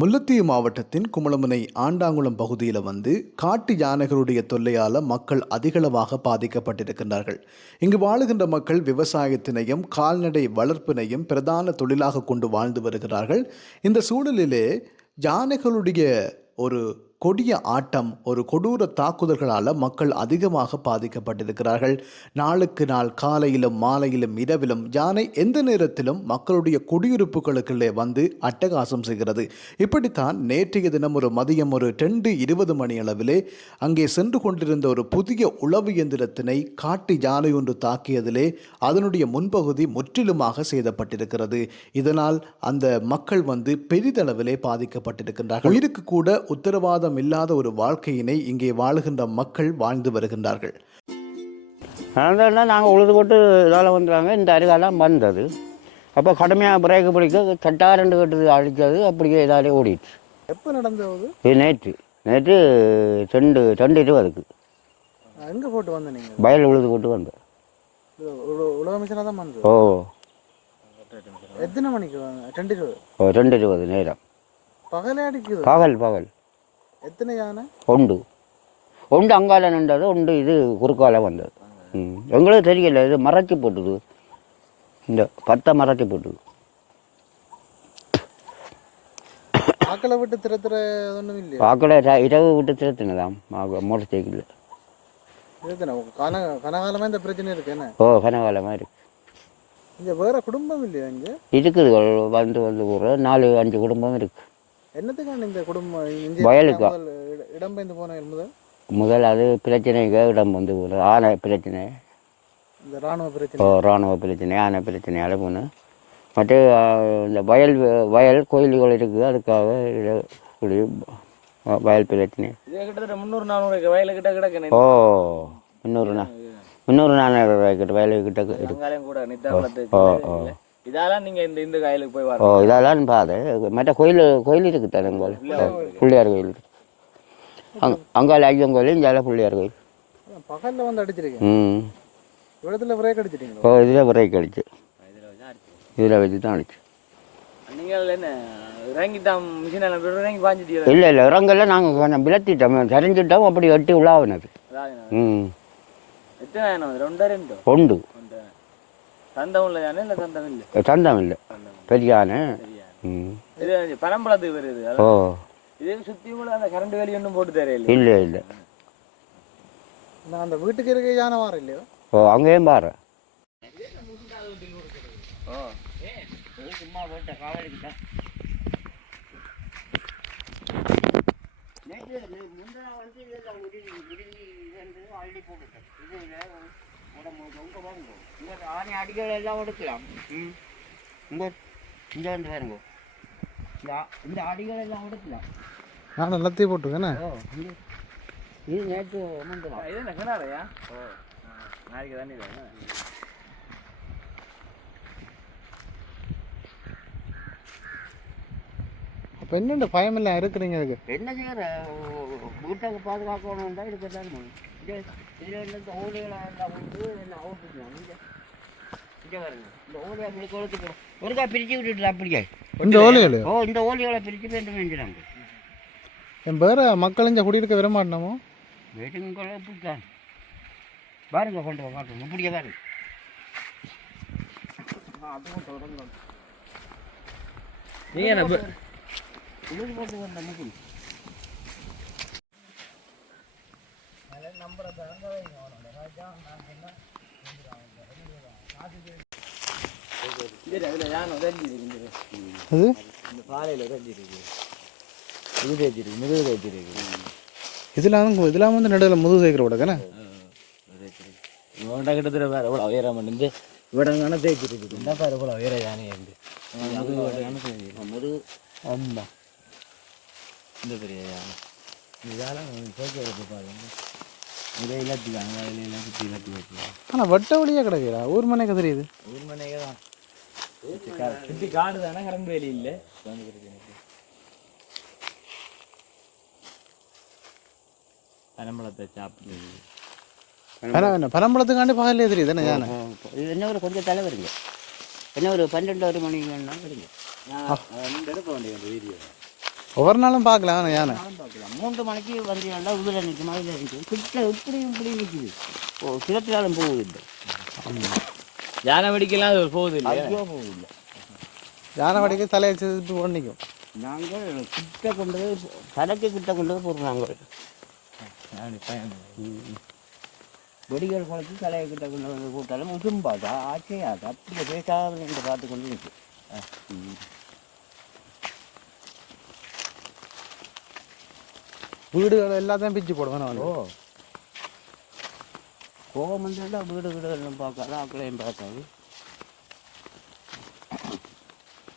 முல்லைத்தீவு மாவட்டத்தின் குமளமுனை ஆண்டாங்குளம் பகுதியில் காட்டு யானைகளுடைய தொல்லையால் மக்கள் அதிகளவாக பாதிக்கப்பட்டிருக்கின்றார்கள். இங்கு வாழுகின்ற மக்கள் விவசாயத்தினையும் கால்நடை வளர்ப்பினையும் பிரதான தொழிலாக கொண்டு வாழ்ந்து வருகிறார்கள். இந்த சூழலிலே யானைகளுடைய ஒரு கொடிய ஆட்டம், ஒரு கொடூர தாக்குதல்களால் மக்கள் அதிகமாக பாதிக்கப்பட்டிருக்கிறார்கள். நாளுக்கு நாள் காலையிலும் மாலையிலும் இரவிலும் யானை எந்த நேரத்திலும் மக்களுடைய குடியிருப்புகளுக்குள்ளே அட்டகாசம் செய்கிறது. இப்படித்தான் நேற்றைய தினம் ஒரு மதியம் ஒரு 2:20 மணி அளவிலே அங்கே சென்று கொண்டிருந்த ஒரு புதிய உளவு இயந்திரத்தினை காட்டு யானை ஒன்று தாக்கியதிலே அதனுடைய முன்பகுதி முற்றிலுமாக சேதப்பட்டிருக்கிறது. இதனால் அந்த மக்கள் பெரிதளவிலே பாதிக்கப்பட்டிருக்கின்றார்கள். உயிருக்கு கூட உத்தரவாதம் இல்லாத ஒரு வாழ்க்கையினை இங்கே வாழுகின்ற மக்கள் வாழ்ந்து வருகின்றார்கள். நாங்கள் உழுது போட்டு இதால் வந்துடுறாங்க. இந்த அருகாலாம் வந்தது. அப்போ கடுமையாக பிரேக்கு பிடிக்க கட்டாரண்டு கட்டுது அழிச்சது. அப்படியே இதாலே ஓடிடுச்சு. எப்போ நடந்தது? இது நேற்று 2:20 எங்கே போட்டு வந்தேன்? நீங்கள் வயல் உழுது போட்டு வந்தேன். உழவு மிஷனாக தான் வந்தது. ஓ, எத்தனை மணிக்கு? 2:20. 2:20 நேரம். பகலே அடிக்குது? பகல். எத்தனை யானை? ஒன்று அங்கால நின்றது, ஒன்று இது குறுக்கால வந்தது. எங்களுக்கு தெரியல. இது மறைச்சி போட்டுது. இந்த 10 மறைச்சி போட்டுது. ஆக்களை விட்டு திறத்துற ஒன்றும் இல்லையா? ஆக்களை இரவு விட்டு திறத்தினதாம் மோட்டர் சைக்கிள். கனகாலமாக இந்த பிரச்சனை இருக்கு என்ன? ஓ, கனகாலமாக இருக்கு. இங்கே வேற குடும்பம் இல்லையா? இங்கே இருக்குது. வந்து ஒரு 4-5 குடும்பம் இருக்கு. என்னத்துக்கான இந்த குடும்பம் வயலுக்கா இடம்பெயர்ந்து போன முதல் அது பிரச்சனைக்கு இடம் போகிற ஆனை பிரச்சனை, இந்த இராணுவ பிரச்சனை, ஆனை பிரச்சனையால் போகணும். மற்ற இந்த வயல் கோயில்கள் இருக்குது. அதுக்காக வயல் பிரச்சனை. கிட்டத்தட்ட 300-400 வயலு கிட்ட கிடக்கு. ஓ, 300-400 ரூபாய்க்கிட்ட வயலுக்கிட்ட இருக்கு. ஓ, இதெல்லாம் நீங்கள் இந்த காயிலுக்கு போய் ஓ, இதெல்லாம் பாது. மற்ற கோயில் இருக்குது தானே. பிள்ளையார் கோயில் இருக்கு. அங்கால ஐயன் கோயில், இங்கே பிள்ளையார் கோயில். பகலில் வந்து அடிச்சிருக்கேன். இவ்வளோத்துல பிரேக் அடிச்சிட்டீங்க? ஓ, இதில் பிரேக் அடிச்சு, இதில் வச்சு தான் அடிச்சு. நீங்கள் என்ன இறங்கிட்டோம்? மிஷின் இறங்கி பாஞ்சிட்டீங்க? இல்லை இறங்கல. நாங்கள் கொஞ்சம் விளத்திட்டோம், தெரிஞ்சிட்டோம். அப்படி வெட்டி உள்ளாவினது. எத்தனை? 2 தந்தம் இல்லை. சந்தம் இல்லை. பெரிய ஆனை. இது பரம்பளத்துக்கு வருது. ஓ, இதே சுற்றி கூட அந்த கரண்ட் வேலி ஒன்றும் போட்டு தரையில்லை. இல்லை. நான் அந்த வீட்டுக்கு இருக்க யானை வாரம் இல்லையோ? ஓ, அங்கேயும் பாரு. சும்மா போட்ட காவலிக்கிட்ட அள்ளி போட்டுட்டேன். ஆனை அடிகள் எல்லாம் எடுக்கலாம். இங்கே வந்து பாருங்க, இந்த அடிகள் எல்லாம் எடுக்கலாம். நான் எல்லாத்தையும் போட்டுருக்கேண்ணே. இது நேற்று இது நகனாரையா? ஓ, நாளைக்கு தானே. அப்போ என்னென்ன பயமெல்லாம் இருக்கிறீங்க? அதுக்கு என்ன செய்யற? வீட்டை பாதுகாக்கணும் தான் இருக்கிறாங்க. இதில் இந்த ஓலைகளை எல்லாம் வந்து என்ன அவுட்டுக்கலாம். இங்கே பாருங்க, இந்த ஓலையை அப்படி கொளுத்து போடும். ஒருக்கா பிரித்து விட்டுட்டு அப்படியே இந்த ஓலைகளை. ஓ, இந்த ஓலைகளை பிரித்து வேண்டும் செஞ்சுறாங்க. என் பேர மக்கள் இங்கே குடியிருக்க விட மாட்டோமோ? வீட்டுங்களை இப்படித்தான் பாருங்க, கொண்டு மாட்டோம். இப்படியே பாருங்க. அதுவும் தொடங்க நீங்கள் உழுது போட்டு வந்த முக்கியம் இதெல்லாம் நடுவில் முதுகு தேய்க்கிற விடக்கண்ணே. கிட்டத்தட்ட வேற எவ்வளோ உயரம் வந்து இவடங்கான தேய்ச்சிருக்கு. என்ன பாரு எவ்வளோ உயர யானை இருந்து முருகு. ஆமாம், இந்த பெரிய யானை இதெல்லாம் தேய்ச்சி பாருங்க. இதே இல்லாட்டிக்காங்க, இலையெல்லாம் சுற்றி இல்லாட்டி வச்சுக்கலாம். ஆனால் வெட்ட வழியாக கிடைக்கிறா ஊர் மனைக்கு தெரியுது. ஊர் மனைக்கே தான் சுற்றி காடு தானே, கரண்ட் வேலி இல்லை. பனம்பழத்தை சாப்பிடுது. பனம்பழத்துக்காண்டி பகல்லே தெரியுது என்ன யானை? இது என்ன ஒரு கொஞ்சம் தலை வருங்க. என்ன ஒரு 12-1 மணி வேணும்னா வருங்க. நான் எடுக்க வேண்டிய வீடியோ ஒவ்வொரு நாளும் பார்க்கலாம் யானை. நானும் பார்க்கலாம். 3 மணிக்கு வந்தீங்கன்னா இதில் நிற்கும், அதில் நிற்கும், கிட்ட இப்படி நிற்குது. கிழத்தினாலும் போகுதில்லை, யானை வெடிக்கலாம் அது போகுது இல்லை. ஐயோ போகுதில்லை. யானை வடிக்க தலையை செதுட்டு ஒன்றிக்கும். நாங்கள் கிட்ட கொண்டு போய் தலைக்கு கிட்ட கொண்டு போய் போடுறோம். நாங்கள் வெடிகள் குழச்சி தலையை கிட்ட கொண்டு வந்து போட்டாலும் உசும்பாதா ஆச்சையாதா அப்படியே பேசாத என்று பார்த்து கொண்டு நிற்கும். வீடுகள் எல்லாத்தையும் பிச்சு போடுவேன். ஓ கோபம் வந்தாண்டா வீடுகளும் பார்க்காது, ஆக்களையும் பார்க்காது.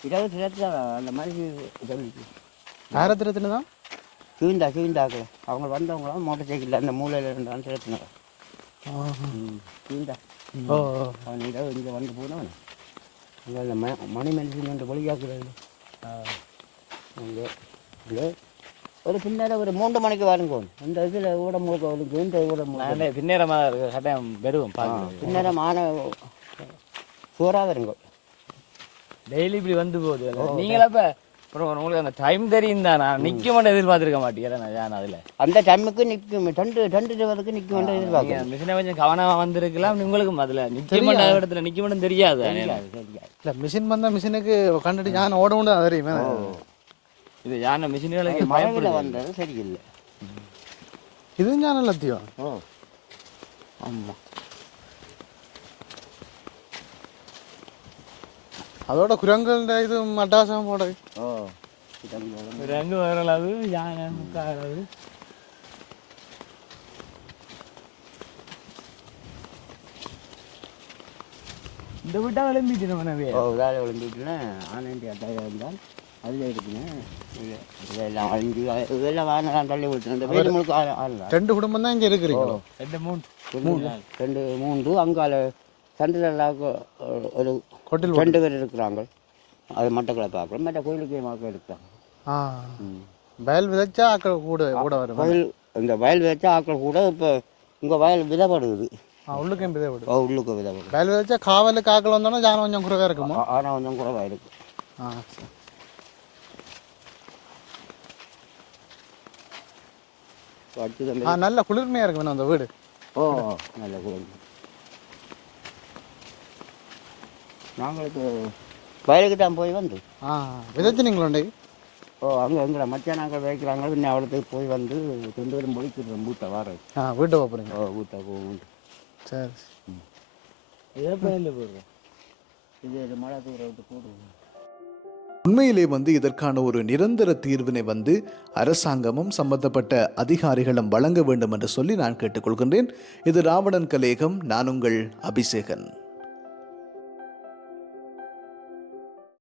இதாவது சிலத்துல அந்த மாதிரி ஆயிரத்தி தான் கீழ்ந்தாக்கல அவங்க வந்தவங்களாம் மோட்டர் சைக்கிளில் அந்த மூலையில் இருந்தாலும் சிலத்தினாங்க. கீழ்ந்தா ஓ அவன் இதாவது இங்கே வந்து போனவன் அங்கே அந்த மணி மெடிசின் அந்த ஒளியாக்குறது அங்கே இல்லை. ஒரு பின்னேரம் ஒரு 3 மணிக்கு வருங்க இந்த இதில் ஊட முழுக்க வருது. இந்த ஊட முழுக்க பின்னேரமாக இருக்கு, கட்டாயம் பெறுவோம் பார்க்க. பின்னேரம் ஆன சோறாக வருங்க. டெய்லி இப்படி வந்து போகுது. நீங்களா இப்போ அப்புறம் உங்களுக்கு அந்த டைம் தெரியும் தான், நான் நிற்க மாட்டேன் எதிர்பார்த்துருக்க மாட்டேங்கிறேன் நான் அதில். அந்த டைமுக்கு நிற்கும், 2:20 நிற்க வேண்டிய எதிர்பார்க்க. மிஷினை கொஞ்சம் கவனமாக வந்திருக்கலாம். உங்களுக்கும் அதில் நிற்க மாட்டேன் இடத்துல நிற்க மாட்டேன் தெரியாது. இல்லை மிஷின் வந்தால் மிஷினுக்கு கண்டுட்டு யானை ஓட முடியாது, அது தெரியுமா? இது யானை மிஷின்களுக்கு மழையில் வந்தது சரியில்லை. இதுவும் யானை லத்தியம். ஓ ஆமாம். அதோட குரங்குன்ற இது மட்டாசம் போட. ஓ ரெண்டு வரலாது யானை முக்காது. இந்த விட்டா விளம்பிட்டு நம்ம ஓ வேலை விளம்பிட்டுன்னா ஆனந்தி அட்டாக இருந்தால் அதில் இருக்குன்னு இதெல்லாம் அழிஞ்சு இதெல்லாம் வாங்கினான் தள்ளி விட்டுருந்தேன். இந்த வெயில் முழுக்க ஆடலாம். 2 குடும்பம் தான் இங்கே இருக்கிறீங்களோ? 2 3 அங்கால சண்டிலாவுக்கு ஒரு கொட்டில் 2 பேர் இருக்கிறாங்க. அது மட்டக்களை பார்க்குறோம், மற்ற கோயிலுக்கே மக்கள் இருக்கிறாங்க. வயல் விதைச்சா ஆக்கள் கூட வரும். கோயில் இந்த வயல் விதைச்சா ஆக்கள் கூட. இப்போ உங்கள் வயல் விதைப்படுது. உள்ளுக்கும் விதைப்படும். உள்ளுக்கு விதைப்படும். வயல் விதைச்சா காவலுக்கு ஆக்கள் வந்தோன்னா ஜானம் கொஞ்சம் குறைவாக இருக்குமா? ஆனால் கொஞ்சம் குறைவாக இருக்கு. நல்ல குளிர்மையாக இருக்கு அந்த வீடு. ஓ நல்ல குளிர்மை. நாங்களுக்கு வயலுக்கு தான் போய் வந்து விதைச்சினீங்களா? ஓ அங்கே எங்களை மச்சான் நாங்கள் வைக்கிறாங்க. இன்னும் அவ்வளோத்துக்கு போய் வந்து 2 பேரும் முடிக்கிறோம். வீட்டை வர வீட்டை போகிறீங்க? ஓ வீட்டை போகும். சரி போடுறோம். இது மழை தூர விட்டு போடுவோம். உண்மையிலே இதற்கான ஒரு நிரந்தர தீர்வினை அரசாங்கமும் சம்பந்தப்பட்ட அதிகாரிகளும் வழங்க வேண்டும் என்று சொல்லி நான் கேட்டுக்கொள்கின்றேன். இது ராவணன் கலேகம். நான் உங்கள் அபிஷேகன்.